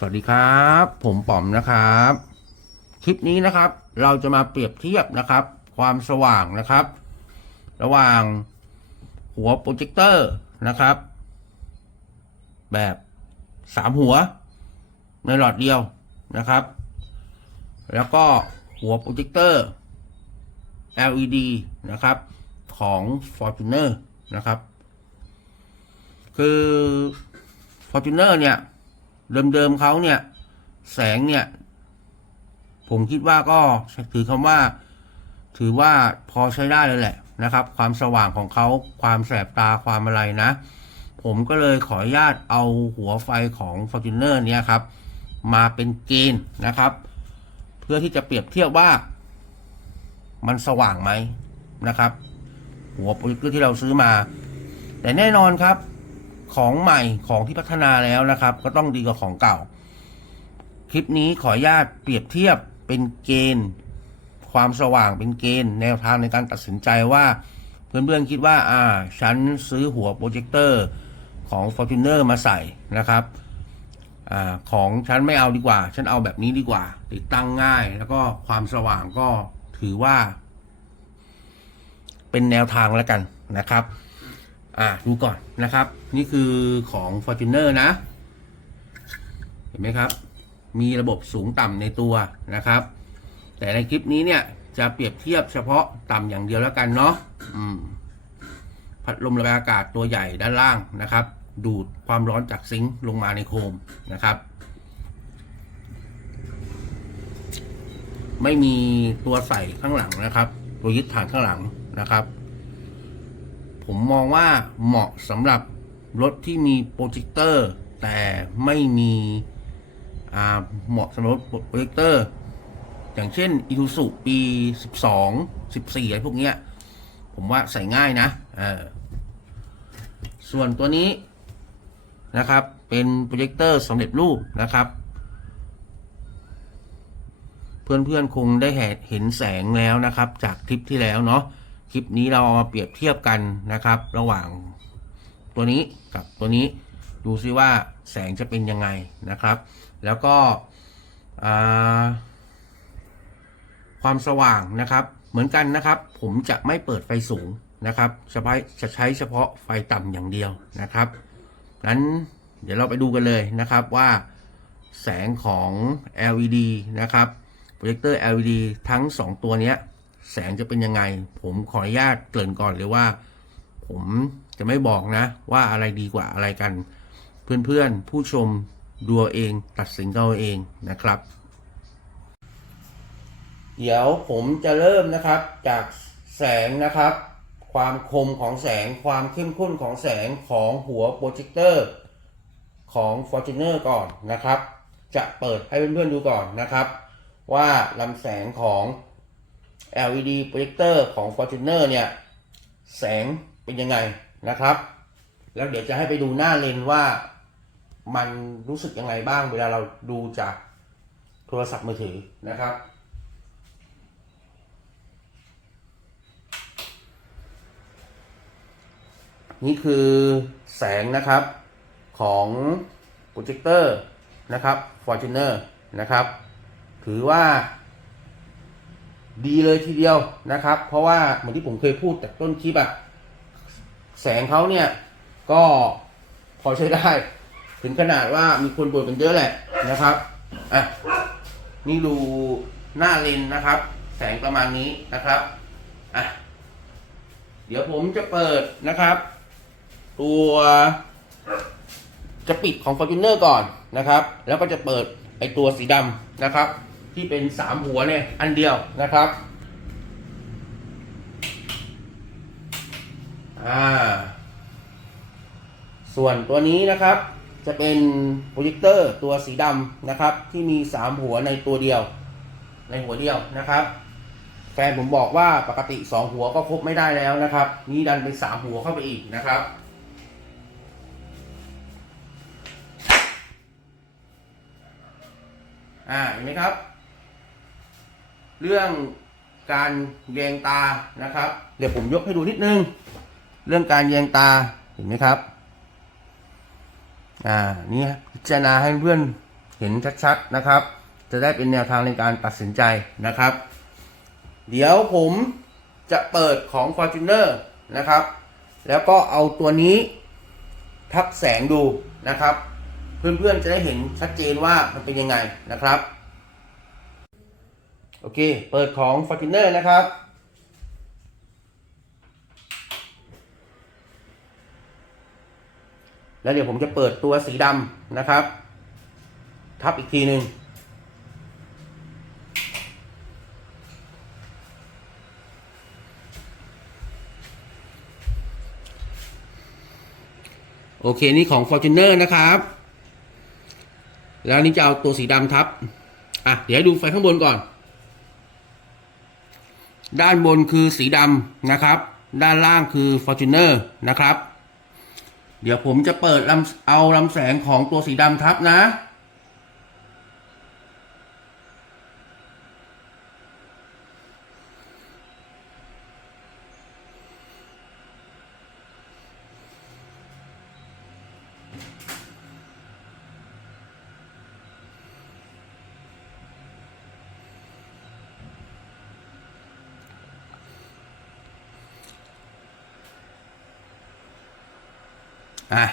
สวัสดีครับ ผมป๋อมนะครับ คลิปนี้นะครับ เราจะมาเปรียบเทียบนะครับ ความสว่างนะครับ ระหว่างหัวโปรเจคเตอร์นะครับ แบบสามหัว ในหลอดเดียวนะครับ แล้วก็หัวโปรเจคเตอร์ LED นะครับ ของ Fortuner นะครับ คือ Fortuner เนี่ย เดิมๆเขาเนี่ย แสงเนี่ย ผมคิดว่าก็ถือคำว่า ถือว่าพอใช้ได้เลยแหละนะครับ ความสว่างของเขาความแสบตาความอะไรนะ ผมก็เลยขออนุญาตเอาหัวไฟของ Fortuner เนี่ยครับ มาเป็นเกณฑ์นะครับ เพื่อที่จะเปรียบเทียบว่ามันสว่างไหมนะครับ หัวโปรเจคเตอร์ที่เราซื้อมา แต่แน่นอนครับ ของใหม่ของที่พัฒนาแล้วนะครับ ก็ต้องดีกว่าของเก่า คลิปนี้ขออนุญาตเปรียบเทียบเป็นเกณฑ์ ความสว่างเป็นเกณฑ์ แนวทางในการตัดสินใจว่า เพื่อนๆคิดว่า อ่า ฉันซื้อหัวโปรเจคเตอร์ของ Fortuner มาใส่นะครับอ่าของฉันไม่เอาดีกว่า ฉันเอาแบบนี้ดีกว่า ติดตั้งง่าย แล้วก็ความสว่างก็ถือว่า เป็นแนวทางแล้วกันนะครับ อ่าดูก่อนนะครับ นี่คือของ Fortuner นะ เห็นไหมครับ มีระบบสูงต่ำในตัวนะครับ แต่ในคลิปนี้เนี่ยจะเปรียบเทียบเฉพาะต่ำอย่างเดียวแล้วกันเนาะอืมพัดลมระบายอากาศตัวใหญ่ด้านล่างนะครับ ดูดความร้อนจากซิงค์ลงมาในโคมนะครับ ไม่มีตัวใส่ข้างหลังนะครับ ตัวยึดฐานข้างหลังนะครับ ผมมองว่าเหมาะสำหรับรถที่มีโปรเจคเตอร์ แต่ไม่มีเหมาะสำหรับโปรเจคเตอร์ อย่างเช่น i s u z u ปี 12 14อะไรพวกเนี้ย ผมว่าใส่ง่ายนะเออส่วนตัวนี้นะครับ เป็นโปรเจคเตอร์สำเร็จรูปนะครับ เพื่อนๆคงได้เห็นแสงแล้วนะครับ จากคลิปที่แล้วเนาะ คลิปนี้เราเอามาเปรียบเทียบกันนะครับ ระหว่างตัวนี้กับตัวนี้ดูซิว่าแสงจะเป็นยังไงนะครับ แล้วก็ความสว่างนะครับ เหมือนกันนะครับ ผมจะไม่เปิดไฟสูงนะครับเฉพาะจะใช้เฉพาะไฟต่ำอย่างเดียวนะครับนั้นเดี๋ยวเราไปดูกันเลยนะครับว่าแสงของ LED นะครับโปรเจคเตอร์ LED ทั้ง 2 ตัวเนี้ย แสงจะเป็นยังไง ผมขออนุญาตเกริ่นก่อนเลยว่า ผมจะไม่บอกนะ ว่าอะไรดีกว่าอะไรกัน เพื่อนๆ ผู้ชมดูเองตัดสินเอาเองนะครับ เดี๋ยวผมจะเริ่มนะครับจากแสงนะครับ ความคมของแสงความเข้มข้นของแสงของหัวโปรเจคเตอร์ของ Fortuner ก่อนนะครับ จะเปิดให้เพื่อนๆดูก่อนนะครับ ว่าลำแสงของ LED โปรเจคเตอร์ของ Fortuner เนี่ยแสงเป็นยังไงนะครับ แล้วเดี๋ยวจะให้ไปดูหน้าเลนว่ามันรู้สึกยังไงบ้างเวลาเราดูจากโทรศัพท์มือถือนะครับ นี่คือแสงนะครับของโปรเจคเตอร์นะครับ Fortuner นะครับ ถือว่า ดีเลยทีเดียวนะครับ เพราะว่าเหมือนที่ผมเคยพูดแต่ต้นคลิปอะแสงเขาเนี่ยก็พอใช้ได้ ถึงขนาดว่ามีคนบ่นกันเยอะแหละนะครับอะนี่ดูหน้าเลนนะครับ แสงประมาณนี้นะครับอะเดี๋ยวผมจะเปิดนะครับ ตัวจะปิดของ Fortuner ก่อนนะครับ แล้วก็จะเปิดไอตัวสีดำนะครับ ที่เป็นสามหัวเนี่ยอันเดียวนะครับอ่าส่วนตัวนี้นะครับจะเป็นโปรเจคเตอร์ตัวสีดำนะครับ ที่มีสามหัวในตัวเดียว ในหัวเดียวนะครับ แฟนผมบอกว่าปกติสองหัวก็ครบไม่ได้แล้วนะครับ นี่ดันเป็นสามหัวเข้าไปอีกนะครับ อ่าเห็นไหมครับ เรื่องการแยงตานะครับ เดี๋ยวผมยกให้ดูนิดนึง เรื่องการแยงตาเห็นไหมครับ อ่านี่พิจารณาให้เพื่อนเห็นชัดๆนะครับ จะได้เป็นแนวทางในการตัดสินใจนะครับ เดี๋ยวผมจะเปิดของ Fortuner นะครับ แล้วก็เอาตัวนี้ทับแสงดูนะครับ เพื่อนๆจะได้เห็นชัดเจนว่ามันเป็นยังไงนะครับ โอเค เปิดของ Fortuner นะครับ แล้วเดี๋ยวผมจะเปิดตัวสีดำนะครับ ทับอีกทีหนึ่งโอเค นี่ของ Fortuner นะครับ แล้วนี่จะเอาตัวสีดำทับ อะ เดี๋ยวให้ดูไฟข้างบนก่อน ด้านบนคือสีดำนะครับ ด้านล่างคือ Fortuner นะครับ เดี๋ยวผมจะเปิดลำเอาลำแสงของตัวสีดำทับนะ อะ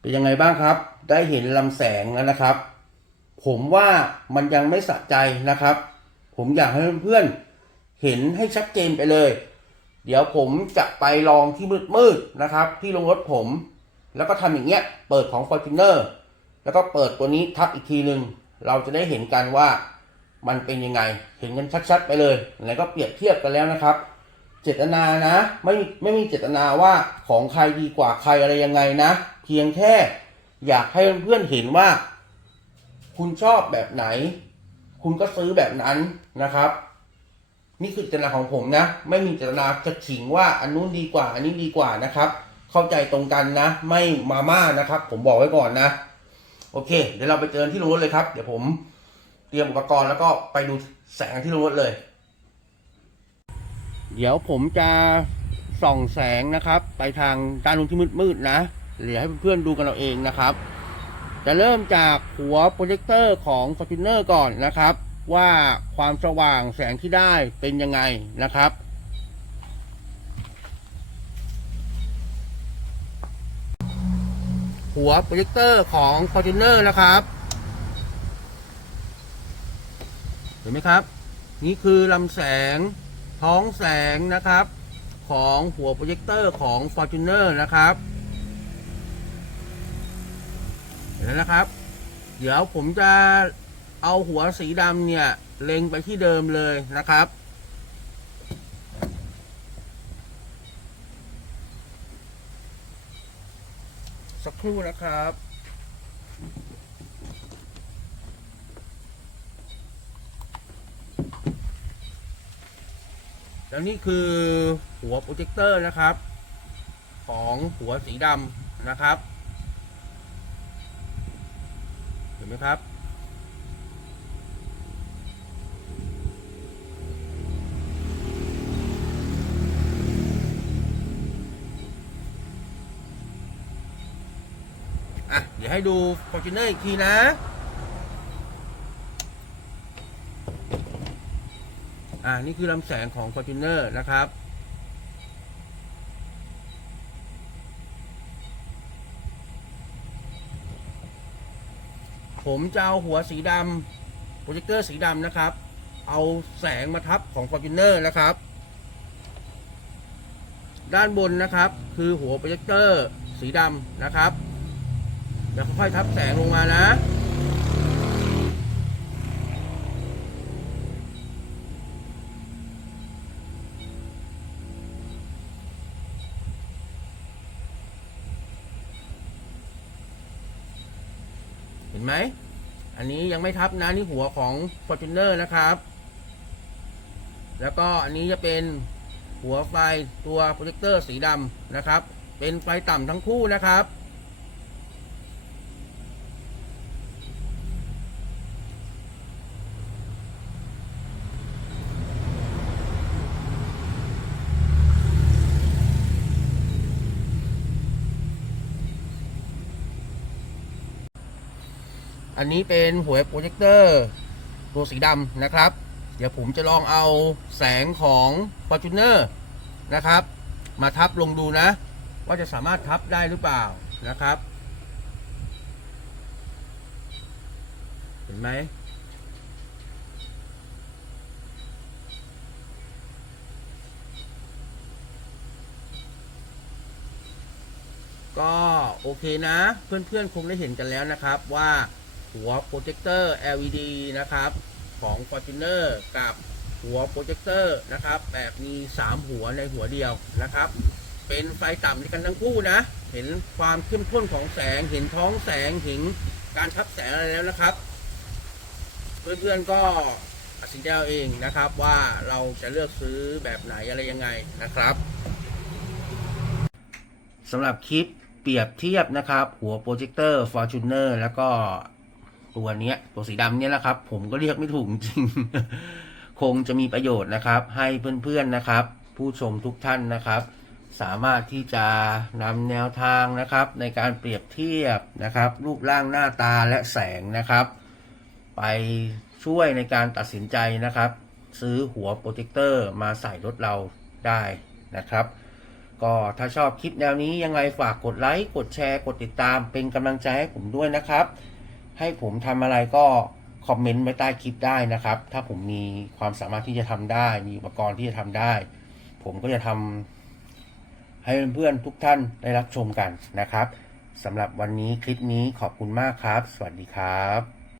เป็นยังไงบ้างครับ ได้เห็นลำแสงแล้วนะครับ ผมว่ามันยังไม่สะใจนะครับ ผมอยากให้เพื่อนๆเห็นให้ชัดเจนไปเลย เดี๋ยวผมจะไปลองที่มืดๆนะครับ ที่ลงรถผม แล้วก็ทำอย่างเงี้ย เปิดของ Fortuner แล้วก็เปิดตัวนี้ทับอีกทีหนึ่งเราจะได้เห็นกันว่า มันเป็นยังไง เห็นกันชัดๆไปเลยแล้วก็เปรียบเทียบกันแล้วนะครับ เจตนานะ ไม่ไม่มีเจตนาว่าของใครดีกว่าใครอะไรยังไงนะ เพียงแค่อยากให้เพื่อนๆเห็นว่า คุณชอบแบบไหน คุณก็ซื้อแบบนั้นนะครับ นี่คือเจตนาของผมนะ ไม่มีเจตนาจะขิงว่าอันนู้นดีกว่า อันนี้ดีกว่านะครับ เข้าใจตรงกันนะ ไม่มาม่านะครับ ผมบอกไว้ก่อนนะ โอเค เดี๋ยวเราไปเจอที่รถเลยครับ เดี๋ยวผม รียมอุปกรณ์แล้วก็ไปดูแสงที่รถเลย เดี๋ยวผมจะส่องแสงนะครับ ไปทางด้านนู้นที่มืดๆนะเดี๋ยวให้เพื่อนๆดูกันเราเองนะครับ จะเริ่มจากหัวโปรเจคเตอร์ของ Fortuner ก่อนนะครับ ว่าความสว่างแสงที่ได้เป็นยังไงนะครับหัวโปรเจคเตอร์ของ Fortuner นะครับ เห็นไหมครับ นี่คือลำแสงท้องแสงนะครับ ของหัวโปรเจคเตอร์ของ Fortuner นะครับ เห็นแล้วนะครับ เดี๋ยวผมจะเอาหัวสีดำเนี่ย เล็งไปที่เดิมเลยนะครับสักครู่นะครับ แล้วนี่คือหัวโปรเจคเตอร์นะครับ ของหัวสีดำนะครับ เห็นไหมครับ อะ เดี๋ยวให้ดู Fortuner อีกทีนะ อ่านี่คือลำแสงของ Fortuner นะครับ ผมจะเอาหัวสีดำโปรเจคเตอร์สีดำนะครับ เอาแสงมาทับของ Fortuner นะครับ ด้านบนนะครับ คือหัวโปรเจคเตอร์สีดำนะครับแล้วค่อยๆทับแสงลงมานะ ไหม อันนี้ยังไม่ทับนะนี่หัวของ Fortuner นะครับ แล้วก็อันนี้จะเป็นหัวไฟตัวโปรเจคเตอร์สีดำนะครับ เป็นไฟต่ำทั้งคู่นะครับ อันนี้เป็นหัวโปรเจคเตอร์ตัวสีดำนะครับ เดี๋ยวผมจะลองเอาแสงของ Fortuner นะครับ มาทับลงดูนะ ว่าจะสามารถทับได้หรือเปล่านะครับ เห็นไหมก็โอเคนะ เพื่อนๆคงได้เห็นกันแล้วนะครับว่า หัวโปรเจคเตอร์ LED นะครับ ของ Fortuner กับหัวโปรเจคเตอร์นะครับ แบบมี 3 หัวในหัวเดียวนะครับ เป็นไฟต่ำด้วยกันทั้งคู่นะ เห็นความเข้มข้นของแสง เห็นท้องแสง เห็นการทับแสงอะไรแล้วนะครับ เพื่อนๆก็ตัดสินใจเอาเองนะครับว่าเราจะเลือกซื้อแบบไหนอะไรยังไงนะครับสำหรับคลิปเปรียบเทียบนะครับ หัวโปรเจคเตอร์ Fortuner แล้วก็ ตัวเนี้ย ตัวสีดำเนี่ยแหละครับ ผมก็เรียกไม่ถูกจริง คงจะมีประโยชน์นะครับ ให้เพื่อนๆนะครับ ผู้ชมทุกท่านนะครับ สามารถที่จะนำแนวทางนะครับ ในการเปรียบเทียบนะครับ รูปร่างหน้าตาและแสงนะครับ ไปช่วยในการตัดสินใจนะครับ ซื้อหัวโปรเจคเตอร์มาใส่รถเราได้นะครับก็ถ้าชอบคลิปแนวนี้ยังไงฝากกดไลค์ กดแชร์ กดติดตามเป็นกำลังใจให้ผมด้วยนะครับ ให้ผมทำอะไรก็คอมเมนต์ไว้ใต้คลิปได้นะครับ ถ้าผมมีความสามารถที่จะทำได้ มีอุปกรณ์ที่จะทำได้ ผมก็จะทำให้เพื่อนๆทุกท่านได้รับชมกันนะครับสำหรับวันนี้คลิปนี้ขอบคุณมากครับ สวัสดีครับ